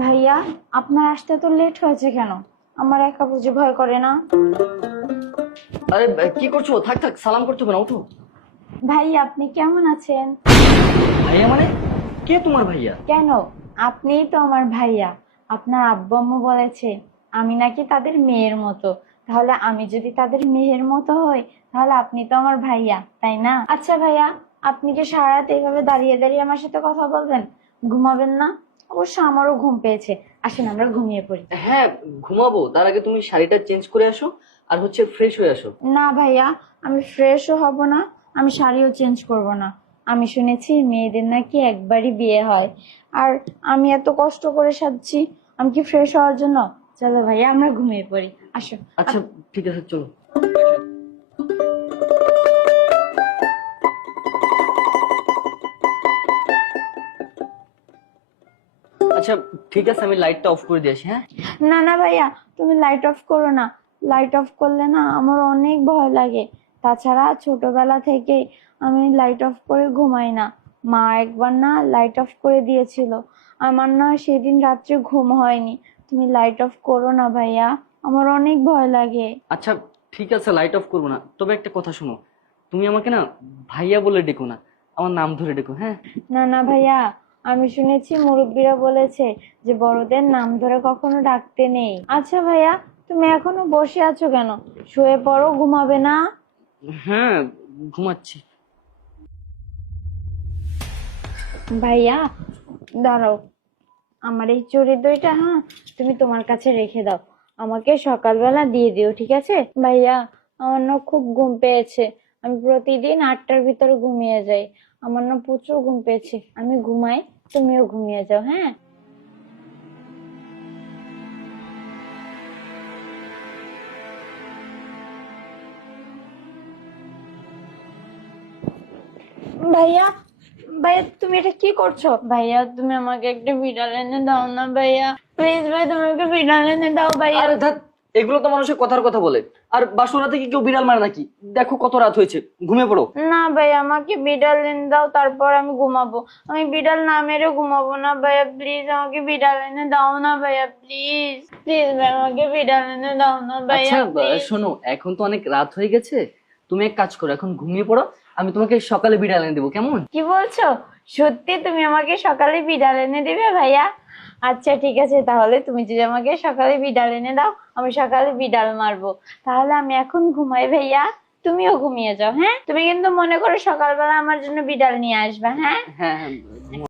ভাইয়া, আপনার আসতে তো লেট হয়েছে কেন? আমার একা বুঝে ভয় করে না? আরে কি করছো? থাক থাক, সালাম করতে হবে না, ওঠো। ভাইয়া, আপনি কেমন আছেন? ভাইয়া মানে? কে তোমার ভাইয়া? কেন? আপনিই তো আমার ভাইয়া। আপনার আব্বু আম্মু বলেছে আমি নাকি তাদের মেয়ের মতো। তাহলে আমি যদি তাদের মেয়ের মতো হই, তাহলে আপনি তো আমার ভাইয়া, তাই না? আচ্ছা ভাইয়া, আপনি কি সারা রাত এইভাবে দাঁড়িয়ে দাঁড়িয়ে আমার সাথে কথা বলবেন? ঘুমাবেন না? অবশ্য আমারও ঘুম পেয়েছে। আসেন আমরা ঘুমিয়ে পড়ি। হ্যাঁ, ঘুমাবো। তার আগে তুমি শাড়িটা চেঞ্জ করে আসো, আর হচ্ছে ফ্রেশ হয়ে আসো। না ভাইয়া, আমি ফ্রেশও হব না, আমি শাড়িও চেঞ্জ করব না। আমি শুনেছি মেয়েদের নাকি একবারই বিয়ে হয়, আর আমি এত কষ্ট করে সাজছি, আমি কি ফ্রেশ হওয়ার জন্য? চলো ভাইয়া আমরা ঘুমিয়ে পড়ি, আসো। আচ্ছা ঠিক আছে, চলো। আচ্ছা ঠিক আছে, আমি লাইটটা অফ করে দিয়ে আসি। হ্যাঁ না না ভাইয়া, তুমি লাইট অফ করো না। লাইট অফ করলে না আমার অনেক ভয় লাগে। তাছাড়া ছোটবেলা থেকে আমি লাইট অফ করে ঘুমাই না। মা একবার না লাইট অফ করে দিয়েছিল, আমার না সেদিন রাত্রে ঘুম হয়নি। তুমি লাইট অফ করো না ভাইয়া, আমার অনেক ভয় লাগে। আচ্ছা ঠিক আছে, লাইট অফ করবো না। তবে একটা কথা শোনো, তুমি আমাকে না ভাইয়া বলে ডেকো না, আমার নাম ধরে ডেকো। হ্যাঁ না না ভাইয়া, আমি শুনেছি মুরব্বীরা বলেছে যে বড়দের নাম ধরে কখনো ডাকতে নেই। আচ্ছা ভাইয়া, তুমি এখনো বসে আছো কেন? শুয়ে পড়ো, ঘুমাবে না? হ্যাঁ, ঘুমাচ্ছি। ভাইয়া দাঁড়াও, আমার এই চড়ুইটা হ্যাঁ তুমি তোমার কাছে রেখে দাও, আমাকে সকালবেলা দিয়ে দিও, ঠিক আছে? ভাইয়া, আমার না খুব ঘুম পেয়েছে। আমি প্রতিদিন 8টার ভিতরে ঘুমিয়ে যাই। আমার না প্রচুর ঘুম পেয়েছে, আমি ঘুমাই, তুমিও ঘুমিয়ে যাও, হ্যাঁ? ভাইয়া, ভাইয়া তুমি এটা কি করছো? ভাইয়া তুমি আমাকে একটা বিড়াল এনে দাও না ভাইয়া, প্লিজ ভাই, তুমি আমাকে বিড়াল এনে দাও ভাইয়া। আরে ধ্যাৎ, এগুলো তো মানুষের কথার কথা বলে। আর বাসর রাতে কি কেউ বিড়াল মারে নাকি? দেখো কত রাত হয়েছে, ঘুমিয়ে পড়ো। না ভাইয়া, আমাকে বিড়াল এনে দাও, তারপর আমি ঘুমাবো। আমি বিড়াল না মেরে ঘুমাবো না ভাইয়া, প্লিজ আমাকে বিড়াল এনে দাও না ভাইয়া, প্লিজ প্লিজ ভাই, আমাকে বিড়াল এনে দাও না ভাইয়া, আচ্ছা প্লিজ। শোনো, এখন তো অনেক রাত হয়ে গেছে, তুমি এক কাজ করো, এখন ঘুমিয়ে পড়ো। আমি তোমাকে সকালে বিড়াল এনে দেবো, কেমন? কি বলছো? সত্যি তুমি আমাকে সকালে বিড়াল এনে দিবে ভাইয়া? আচ্ছা ঠিক আছে, তাহলে তুমি যদি আমাকে সকালে বিড়াল এনে দাও, আমি সকালে বিড়াল মারবো। তাহলে আমি এখন ঘুমাই ভাইয়া, তুমিও ঘুমিয়ে যাও, হ্যাঁ? তুমি কিন্তু মনে করো সকালবেলা আমার জন্য বিড়াল নিয়ে আসবে, হ্যাঁ? হ্যাঁ হ্যাঁ,